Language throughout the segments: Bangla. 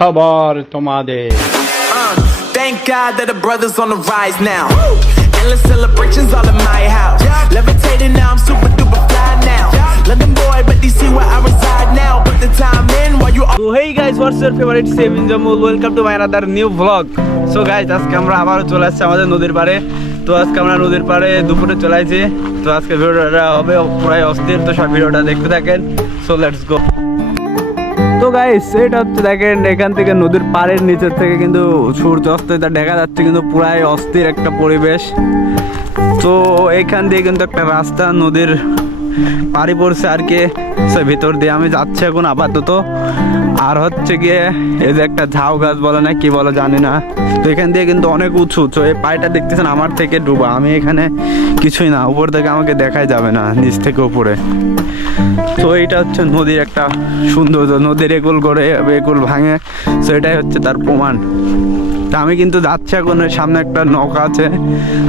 খবর তোমাদের। Thank God that the brothers on the rise now. Endless celebrations all in my house. Levitating now, I'm super duper fly now. London boy, but DC where I reside now. Put the time in while you. So hey guys, what's your favorite Savin Jamul? Welcome to my another new vlog. So guys, আজকে আমরা আবারও চলে আসছি আমাদের নদীর পাড়ে। তো আজকে আমরা নদীর পাড়ে দুপুরে চলে আসছি। তো আজকে ভিডিওটা হবে প্রায় অস্থির, তো সব ভিডিওটা দেখতে থাকেন। So let's go. তো গাইস, এটা হচ্ছে দেখেন এখান থেকে নদীর পাড়ের নিচের থেকে কিন্তু সূর্য অস্তটা দেখা যাচ্ছে, কিন্তু পুরাই অস্থির একটা পরিবেশ। তো এখান দিয়ে কিন্তু একটা রাস্তা নদীর পাড়ি পড়ছে আর কি, সে ভিতর দিয়ে আমি যাচ্ছি এখন আপাতত। আর হচ্ছে গিয়ে এই যে একটা ঝাউ গাছ বলে না কি বলে জানি না, তো এখান দিয়ে কিন্তু অনেক উঁচু। তো এই পাড়িটা দেখতেছেন আমার থেকে ডুবা, আমি এখানে কিছুই না, উপর থেকে আমাকে দেখাই যাবে না নিচ থেকে উপরে। তো এইটা হচ্ছে নদীর একটা সৌন্দর্য, নদীর একুল গড়ে একুল ভাঙে, তো এটাই হচ্ছে তার প্রমাণ। তা আমি কিন্তু যাচ্ছি এখন, সামনে একটা নৌকা আছে,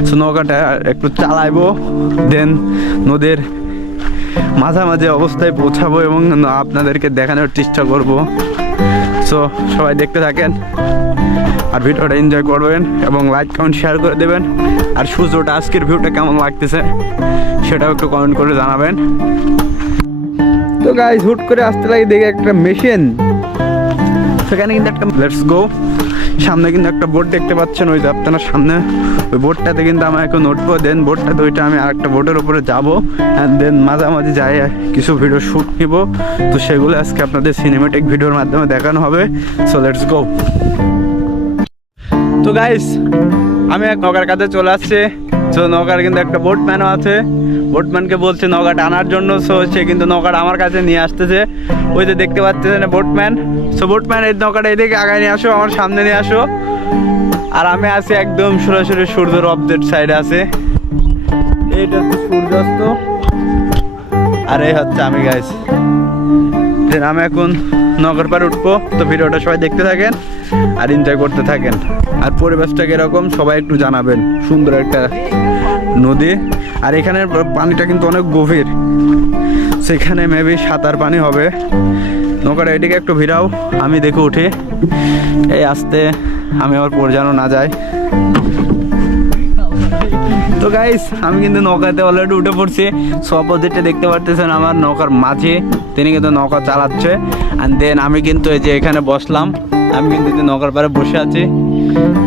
তো নৌকাটা একটু চালাইবো, দেন নদীর মাঝামাঝি অবস্থায় পৌঁছাবো এবং আপনাদেরকে দেখানোর চেষ্টা করব। সো সবাই দেখতে থাকেন আর ভিডিওটা এনজয় করবেন এবং লাইক কমেন্ট শেয়ার করে দেবেন। আর সূর্যটা আজকের ভিউটা কেমন লাগতেছে সেটাও একটু কমেন্ট করে জানাবেন। তো গাইস, হুট করে আসতে লাগে দেখে একটা মেশিন, সেখানে কিন্তু একটা লেটস গো, সামনে কিন্তু একটা বোট দেখতে পাচ্ছেন, ওই যে আপনার সামনে ওই বোটটাতে কিন্তু আমার এখন উঠবো, দেন বোটটাতে ওইটা আমি আরেকটা বোটের উপরে যাবো, অ্যান্ড দেন মাঝামাঝি যাই কিছু ভিডিও শ্যুট নিব। তো সেগুলো আজকে আপনাদের সিনেমেটিক ভিডিওর মাধ্যমে দেখানো হবে। So let's go. তো গাইস, আমি এক নৌকার কাছে চলে আসছি। সো নৌকার কিন্তু একটা বোটম্যানও আছে, বোটম্যানকে বলছে নৌকাটা আনার জন্য। সো সে কিন্তু নৌকাটা আমার কাছে নিয়ে আসতেছে, ওই যে দেখতে পাচ্ছেন বোটম্যান। সো বোটম্যান এই নৌকাটা এদিকে আগায় নিয়ে আসো, আমার সামনে নিয়ে আসো। আর আমি আছি একদম সরাসরি সূর্যের অপোজিট সাইডে আছে, এইটা হচ্ছে সূর্যাস্ত আর এই হচ্ছে আমি গাইস। দেন আমি এখন নৌকার পাড়ে উঠবো। তো ভিডিওটা সবাই দেখতে থাকেন আর এনজয় করতে থাকেন। আর পরিবেশটা কিরকম সবাই একটু জানাবেন, সুন্দর একটা নদী। আর এখানের পানিটা কিন্তু অনেক গভীর, সেখানে মেবি সাঁতার পানি হবে। নৌকাটা এদিকে একটু ভিড়াও, আমি দেখে উঠি এই আসতে, আমি আবার পড়ে যেন না যাই। তো গাইস, আমি কিন্তু নৌকাতে অলরেডি উঠে পড়ছি। সো অপোজিটে দেখতে পারতেছেন আমার নৌকার মাঝি, তিনি কিন্তু নৌকা চালাচ্ছে। অ্যান্ড দেন আমি কিন্তু এই যে এখানে বসলাম, আমি কিন্তু নৌকার পাড়ে বসে আছি।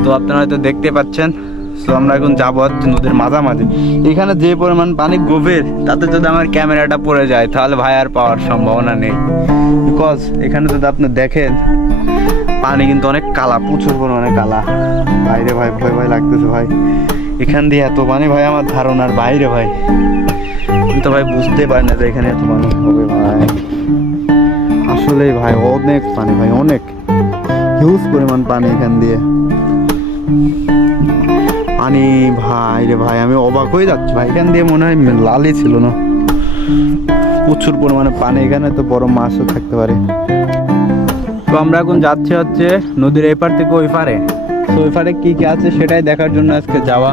তো আপনারা হয়তো দেখতে পাচ্ছেন। সো আমরা এখন যাবো হচ্ছে নদীর মাঝামাঝি। এখানে যে পরিমাণ পানি গভীর, তাতে যদি আমার ক্যামেরাটা পড়ে যায় তাহলে ভাই আর পাওয়ার সম্ভাবনা নেই। বিকজ এখানে যদি আপনি দেখেন পানি কিন্তু অনেক কালা, প্রচুর পরিমাণে কালা। বাইরে ভাই ভয় ভয় লাগতেছে ভাই, এখান দিয়ে এত পানি ভাই আমার ধারণার বাইরে ভাই। আমি তো ভাই বুঝতে পারি না যে এখানে এত পানি হবে ভাই, আসলেই ভাই অনেক পানি ভাই, অনেক হিউজ পরিমাণ পানি এখান দিয়ে পানি ভাই রে ভাই, আমি অবাক হয়ে যাচ্ছি ভাই। এখান দিয়ে মনে হয় লালই ছিল না, প্রচুর পরিমাণে পানি, এখানে তো বড় মাছও থাকতে পারে। তো আমরা এখন যাচ্ছি হচ্ছে নদীর এপার থেকে ওই পারে। তো ওই পারে কি কি আছে সেটাই দেখার জন্য আজকে যাওয়া।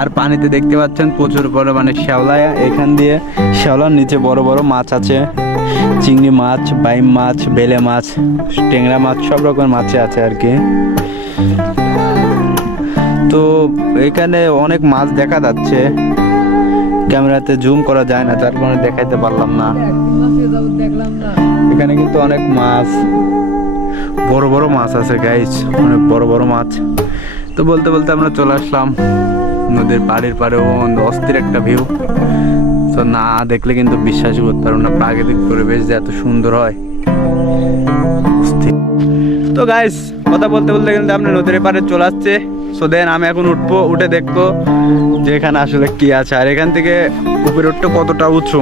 আর পানিতে দেখতে পাচ্ছেন প্রচুর পরিমাণে শ্যাওলা, এখান দিয়ে শ্যাওলার নিচে বড় বড় মাছ আছে, চিংড়ি মাছ, বাইম মাছ, বেলে মাছ, ট্যাংরা মাছ, সব রকমের মাছে আছে আর কি। তো এখানে অনেক মাছ দেখা যাচ্ছে, ক্যামেরাতে জুম করা যায় না, যার কারণে দেখাইতে পারলাম না। এখানে কিন্তু অনেক মাছ, বড় বড় মাছ আছে গাইস, অনেক বড় বড় মাছ। তো বলতে বলতে আমরা চলে আসলাম নদীর পাড়ের পাড়েও, অস্থির একটা ভিউ। তো না দেখলে কিন্তু বিশ্বাসই করতে পারবো না, প্রাকৃতিক পরিবেশ যে এত সুন্দর হয়। তো গাইস, কথা বলতে বলতে কিন্তু আপনি নদীর পাড়ে চলে আসছে। সো দেন আমি এখন উঠবো, উঠে দেখবো যে এখানে আসলে কি আছে, আর এখান থেকে উপরে উঠতে কতটা উঁচু,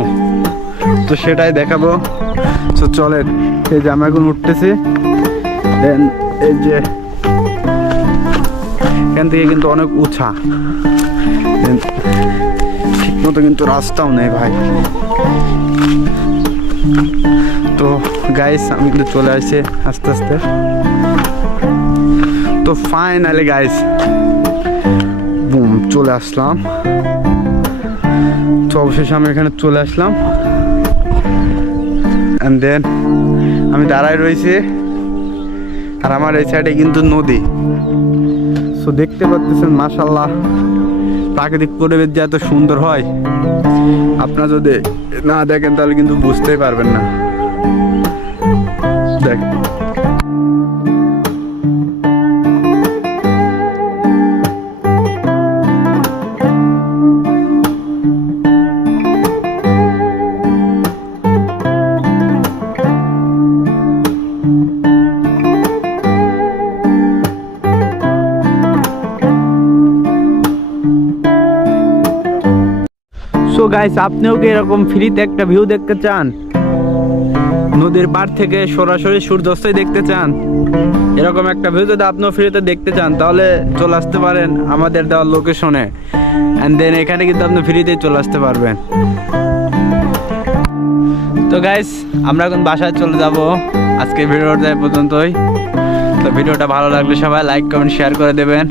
তো সেটাই দেখাবো। সো চলেন, এই যে আমি এখন উঠতেছি, দেন এই যে এখান থেকে কিন্তু অনেক উঁচা, ঠিক মতো কিন্তু রাস্তাও নেই ভাই। তো গাইস, আমি কিন্তু চলে আসছি আস্তে আস্তে। তো ফাইনালি গাইস, বুম, চলে আসলাম। তো অবশেষে আমি এখানে চলে আসলাম, অ্যান্ড দেন আমি দাঁড়ায় রয়েছি। আর আমার এই সাইডে কিন্তু নদী। সো দেখতে পাচ্ছেন মাশাআল্লাহ প্রাকৃতিক পরিবেশ যে এত সুন্দর হয়, আপনারা যদি না দেখেন তাহলে কিন্তু বুঝতেই পারবেন না। দেখ সো গাইস, আপনিও কি এরকম ফ্রিতে একটা ভিউ দেখতে চান? নদীর পাড় থেকে সরাসরি সূর্যাস্তই দেখতে চান? এরকম একটা ভিউ যদি আপনিও ফ্রিতে দেখতে চান তাহলে চলে আসতে পারেন আমাদের দেওয়ার লোকেশনে, অ্যান্ড দেন এখানে কিন্তু আপনি ফ্রিতেই চলে আসতে পারবেন। তো গাইস, আমরা এখন বাসায় চলে যাব। আজকে ভিডিওটা এই পর্যন্তই। তো ভিডিওটা ভালো লাগলে সবাই লাইক কমেন্ট শেয়ার করে দেবেন।